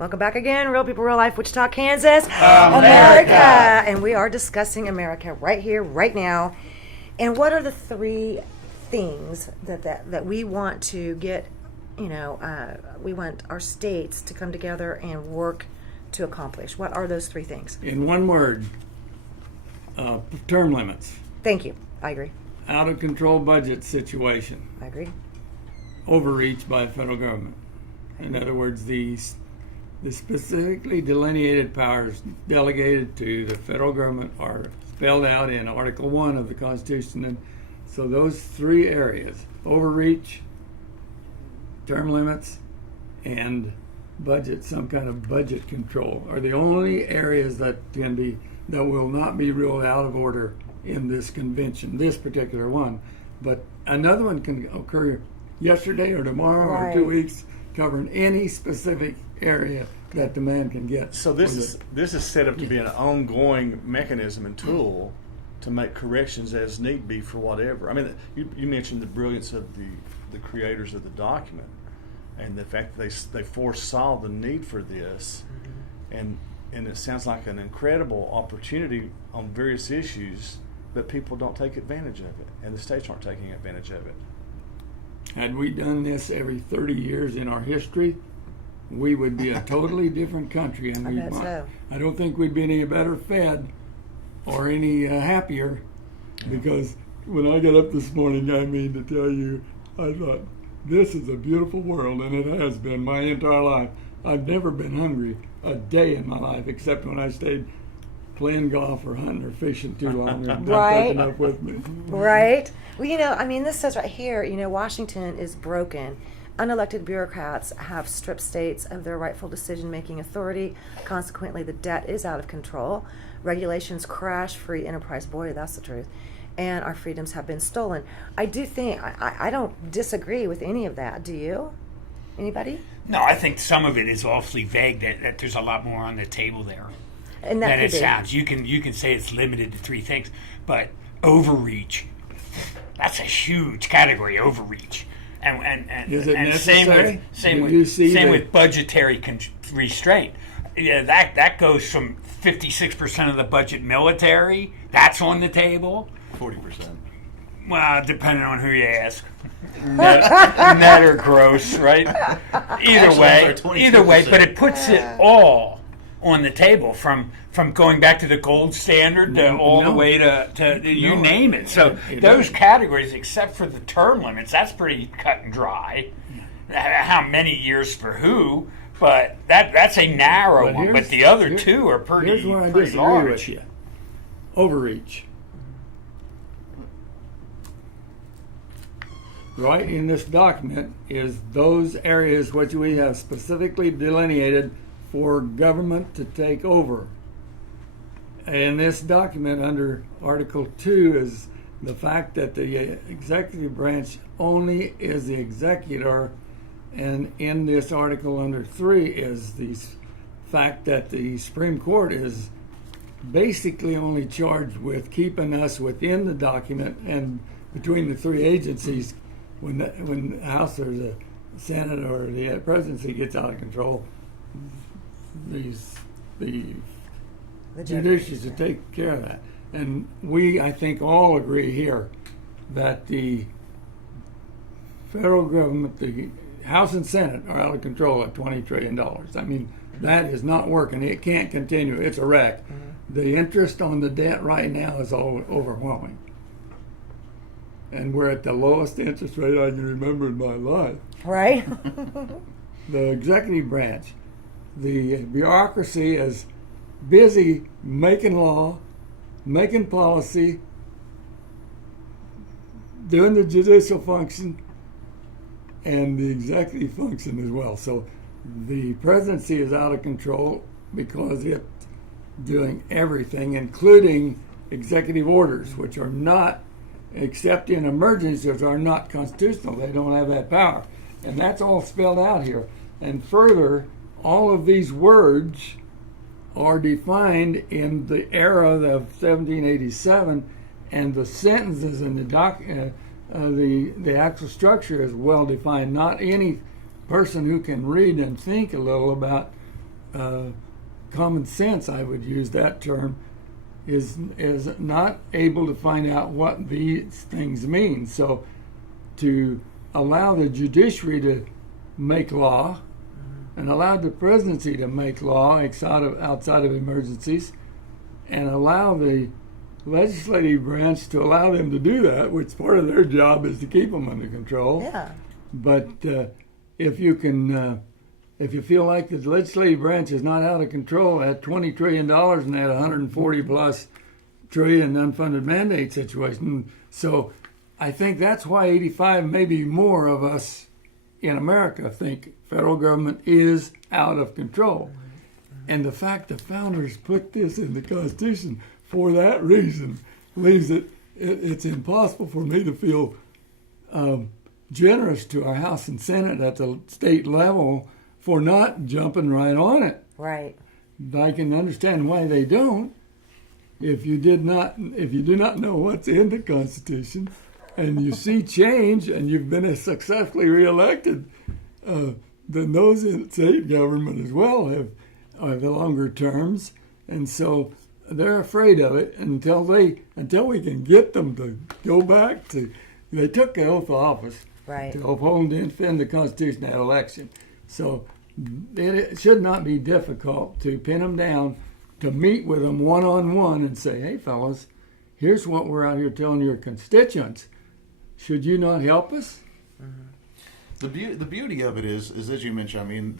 Welcome back again, Real People, Real Life, Wichita, Kansas, America. And we are discussing America right here, right now. And what are the three things that we want to get, we want our states to come together and work to accomplish? What are those three things? In one word, term limits. Thank you. I agree. Out of control budget situation. I agree. Overreach by the federal government. In other words, the specifically delineated powers delegated to the federal government are spelled out in Article 1 of the Constitution. And so those three areas, overreach, term limits, and budget, some kind of budget control, are the only areas that will not be ruled out of order in this convention, this particular one. But another one can occur yesterday or tomorrow or 2 weeks, covering any specific area that the man can get. So this is set up to be an ongoing mechanism and tool to make corrections as need be for whatever. I mean, you mentioned the brilliance of the creators of the document and the fact that they foresaw the need for this, and it sounds like an incredible opportunity on various issues, but people don't take advantage of it, and the states aren't taking advantage of it. Had we done this every 30 years in our history, we would be a totally different country, and I don't think we'd be any better fed or any happier, because when I got up this morning, I mean to tell you, I thought, this is a beautiful world, and it has been my entire life. I've never been hungry a day in my life, except when I stayed playing golf or hunting or fishing too long and not taking up with me. Right. Well, this says right here, Washington is broken. Unelected bureaucrats have stripped states of their rightful decision-making authority. Consequently, the debt is out of control. Regulations crash free enterprise. Boy, that's the truth. And our freedoms have been stolen. I do think, I don't disagree with any of that. Do you? Anybody? No, I think some of it is awfully vague, that there's a lot more on the table there and than it sounds. You can say it's limited to three things, but overreach, that's a huge category, overreach. And is it necessary? Same with budgetary restraint. Yeah, that goes from 56% of the budget military. That's on the table. 40%. Well, depending on who you ask. Net or gross, right? Either way, but it puts it all on the table, from going back to the gold standard to the way to you name it. So those categories, except for the term limits, that's pretty cut and dry. How many years for who? But that's a narrow one. But the other two are pretty Here's where I pretty disagree large. with you. Overreach. Right in this document is those areas which we have specifically delineated for government to take over. And this document under Article 2 is the fact that the executive branch only is the executor, and in this article under 3 is the fact that the Supreme Court is basically only charged with keeping us within the document, and between the three agencies, when the House or the Senate or the presidency gets out of control, the judiciary to take care of that. And we, I think, all agree here that the federal government, the House and Senate, are out of control at $20 trillion. I mean, that is not working. It can't continue. It's a wreck. The interest on the debt right now is all overwhelming. And we're at the lowest interest rate I can remember in my life. Right. The executive branch, the bureaucracy is busy making law, making policy, doing the judicial function, and the executive function as well. So the presidency is out of control because it's doing everything, including executive orders, which are not, except in emergencies, are not constitutional. They don't have that power. And that's all spelled out here. And further, all of these words are defined in the era of 1787, and the sentences in the actual structure is well defined. Not any person who can read and think a little about common sense, I would use that term, is not able to find out what these things mean. So to allow the judiciary to make law and allow the presidency to make law outside of emergencies, and allow the legislative branch to allow them to do that, which part of their job is to keep them under control. Yeah. But if you can, if you feel like the legislative branch is not out of control at $20 trillion and at 140 plus trillion unfunded mandate situation, so I think that's why 85, maybe more of us in America think federal government is out of control. And the fact the founders put this in the Constitution for that reason leaves it's impossible for me to feel generous to our House and Senate at the state level for not jumping right on it. Right. I can understand why they don't. If you do not know what's in the Constitution, and you see change, and you've been successfully reelected, then those in state government as well have the longer terms, and so they're afraid of it until we can get them to go back to. They took the oath of office Right. to uphold and defend the Constitution at election. So it should not be difficult to pin them down, to meet with them one-on-one and say, hey, fellas, here's what we're out here telling your constituents. Should you not help us? The beauty of it is as you mentioned, I mean,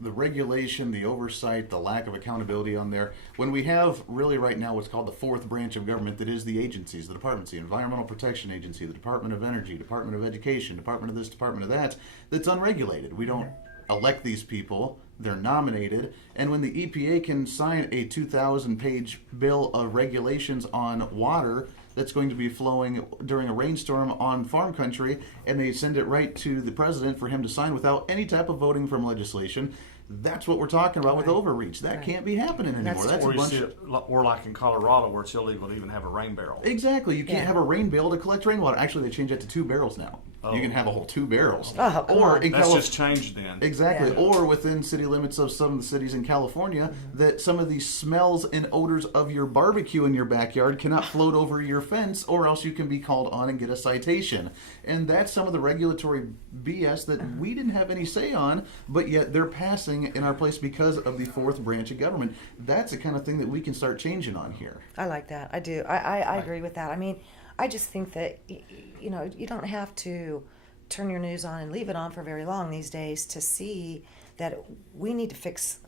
the regulation, the oversight, the lack of accountability on there. When we have really right now what's called the fourth branch of government, that is the agencies, the departments, the Environmental Protection Agency, the Department of Energy, Department of Education, Department of this, Department of that, that's unregulated. We don't elect these people. They're nominated. And when the EPA can sign a 2,000-page bill of regulations on water that's going to be flowing during a rainstorm on farm country, and they send it right to the president for him to sign without any type of voting from legislation, that's what we're talking about with overreach. That can't be happening anymore. That's Or a you bunch see it, or like in Colorado, where it's illegal to even have a rain barrel. Exactly. You can't Yeah. have a rain barrel to collect rainwater. Actually, they changed that to 2 barrels now. Oh. You can have a whole 2 barrels. Oh, come or on. in That's Cali- just changed then. Exactly. Yeah. Or within city limits of some of the cities in California, that some of these smells and odors of your barbecue in your backyard cannot float over your fence, or else you can be called on and get a citation. And that's some of the regulatory BS that we didn't have any say on, but yet they're passing in our place because of the fourth branch of government. That's the kind of thing that we can start changing on here. I like that. I do. I agree with that. I mean, I just think that, you know, you don't have to turn your news on and leave it on for very long these days to see that we need to fix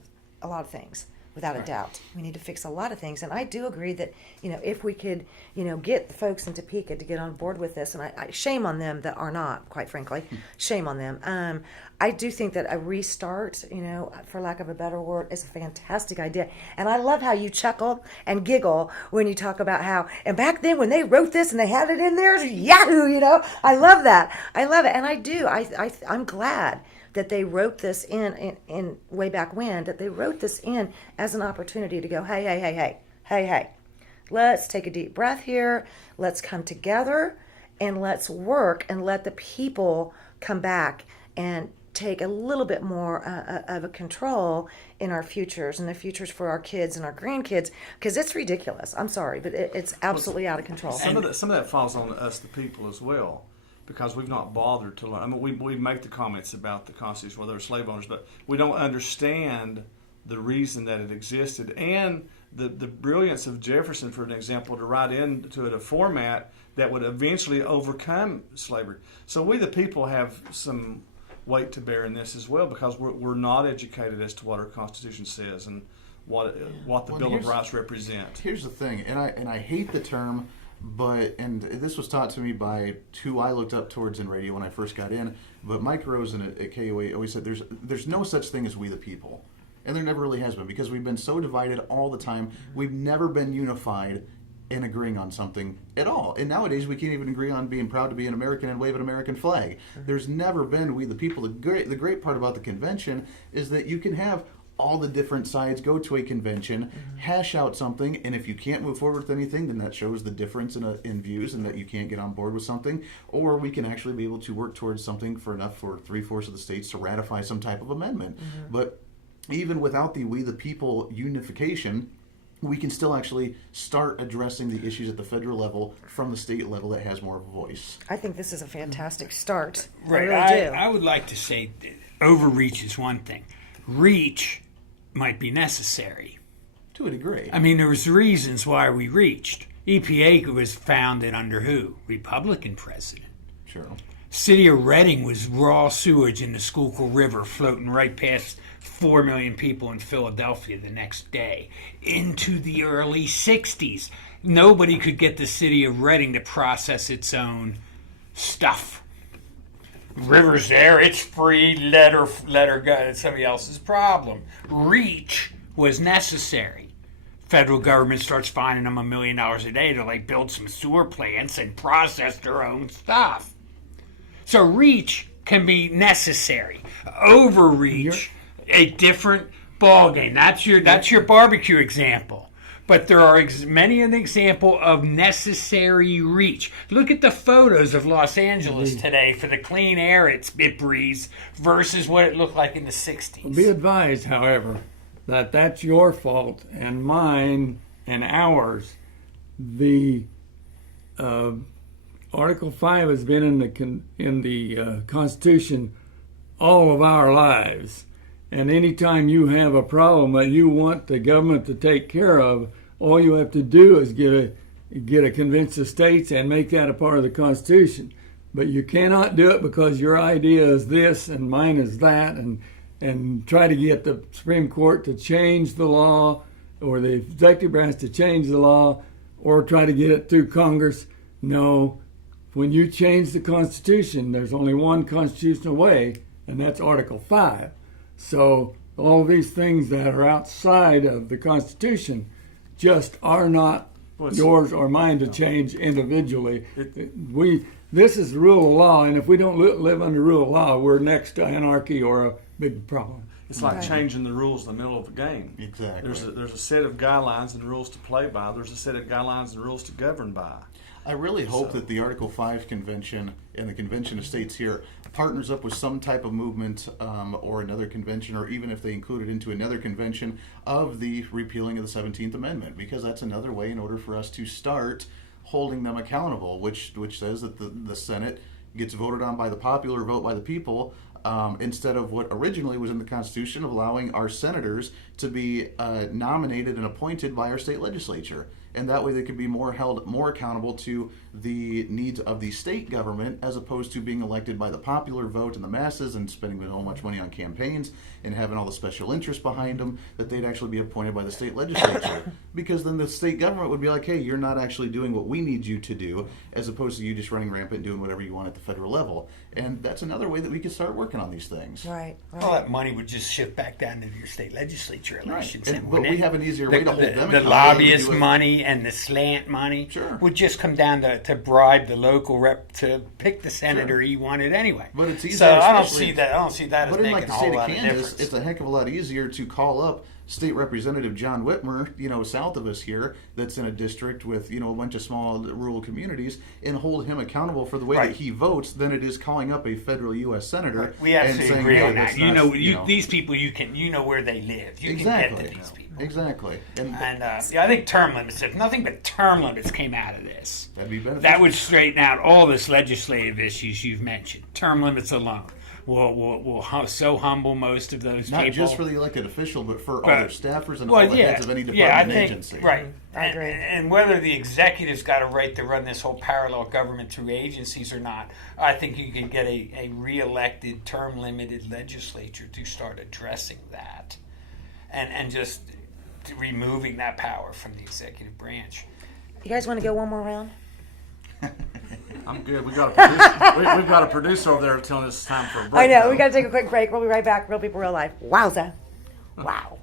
a lot of things, without a doubt. We need to fix a lot of things. And I do agree that, you know, if we could, you know, get the folks in Topeka to get on board with this, and I shame on them that are not, quite frankly, shame on them. I do think that a restart, you know, for lack of a better word, is a fantastic idea. And I love how you chuckle and giggle when you talk about how, and back then when they wrote this and they had it in there, yahoo, you know, I love that. I love it. And I do. I'm glad that they wrote this in way back when, that they wrote this in as an opportunity to go, hey, let's take a deep breath here. Let's come together and let's work and let the people come back and take a little bit more of a control in our futures and the futures for our kids and our grandkids, because it's ridiculous. I'm sorry, but it's absolutely out of control. Some of that falls on us, the people, as well, because we've not bothered to learn. I mean, we make the comments about the Constitution, whether they're slave owners, but we don't understand the reason that it existed and the brilliance of Jefferson, for an example, to write into it a format that would eventually overcome slavery. So we, the people, have some weight to bear in this as well, because we're not educated as to what our Constitution says and what the Bill of Rights represent. Here's the thing, and I hate the term, and this was taught to me by who I looked up towards in radio when I first got in. But Mike Rosen at KOA always said there's no such thing as we the people, and there never really has been, because we've been so divided all the time. We've never been unified in agreeing on something at all. And nowadays we can't even agree on being proud to be an American and wave an American flag. There's never been we the people. The great part about the convention is that you can have all the different sides go to a convention, hash out something, and if you can't move forward with anything, then that shows the difference in views and that you can't get on board with something. Or we can actually be able to work towards something for 3/4 of the states to ratify some type of amendment. But even without the we the people unification, we can still actually start addressing the issues at the federal level from the state level that has more of a voice. I think this is a fantastic start. Right. I really do. I would like to say that overreach is one thing. Reach might be necessary. To a degree. I mean, there was reasons why we reached. EPA was founded under who? Republican president. Sure. City of Reading was raw sewage in the Schuylkill River floating right past 4 million people in Philadelphia the next day. Into the early 60s, nobody could get the city of Reading to process its own stuff. River's there, it's free, let her go, it's somebody else's problem. Reach was necessary. Federal government starts finding them $1 million a day to like build some sewer plants and process their own stuff. So reach can be necessary. Overreach, a different ballgame. That's your barbecue example. But there are many an example of necessary reach. Look at the photos of Los Angeles today for the clean air it breathes versus what it looked like in the 60s. Be advised, however, that that's your fault and mine and ours. The Article 5 has been in the Constitution all of our lives. And anytime you have a problem that you want the government to take care of, all you have to do is get a convention of states and make that a part of the Constitution. But you cannot do it because your idea is this and mine is that, and try to get the Supreme Court to change the law or the executive branch to change the law or try to get it through Congress. No. When you change the Constitution, there's only one constitutional way, and that's Article 5. So all these things that are outside of the Constitution just are not yours or mine to change individually. This is the rule of law, and if we don't live under rule of law, we're next to anarchy or a big problem. It's like changing the rules in the middle of a game. Exactly. There's a set of guidelines and rules to play by. There's a set of guidelines and rules to govern by. I really hope that the Article 5 convention and the Convention of States here partners up with some type of movement or another convention, or even if they include it into another convention, of the repealing of the 17th Amendment, because that's another way in order for us to start holding them accountable, which says that the Senate gets voted on by the popular vote by the people, instead of what originally was in the Constitution of allowing our senators to be nominated and appointed by our state legislature. And that way they could be held more accountable to the needs of the state government, as opposed to being elected by the popular vote and the masses and spending so much money on campaigns and having all the special interests behind them, that they'd actually be appointed by the state legislature. Because then the state government would be like, hey, you're not actually doing what we need you to do, as opposed to you just running rampant and doing whatever you want at the federal level. And that's another way that we could start working on these things. Right. All that money would just shift back down to your state legislature elections. Right. But we have an easier way to hold them The accountable lobbyist than we do it. money and the slant money Sure. would just come down to bribe the local rep to pick the senator he wanted anyway. But it's easier, so I don't especially- see that. I don't see that as But in making like the a whole state of lot of Kansas, difference. it's a heck of a lot easier to call up State Representative John Whitmer, south of us here, that's in a district with, a bunch of small rural communities, and hold him accountable for the way Right. that he votes than it is calling up a federal U.S. senator. We and absolutely saying, agree hey, on that. that's You not, know, these people, you know where they live. You exactly. can get to these people. Exactly. And I think term limits. If nothing but term limits came out of this, that'd be beneficial. that would straighten out all this legislative issues you've mentioned. Term limits alone will so humble most of those not people. just for the elected official, but for all their staffers and all Well, the yeah, heads of any department yeah, I and think, agency. right. I agree. And whether the executive's got a right to run this whole parallel government through agencies or not, I think you can get a re-elected, term-limited legislature to start addressing that, and just removing that power from the executive branch. You guys want to go one more round? I'm good. We've got a producer over there telling us it's time for a break. I know. though. We got to take a quick break. We'll be right back. Real people, real life. Wowza. Wow.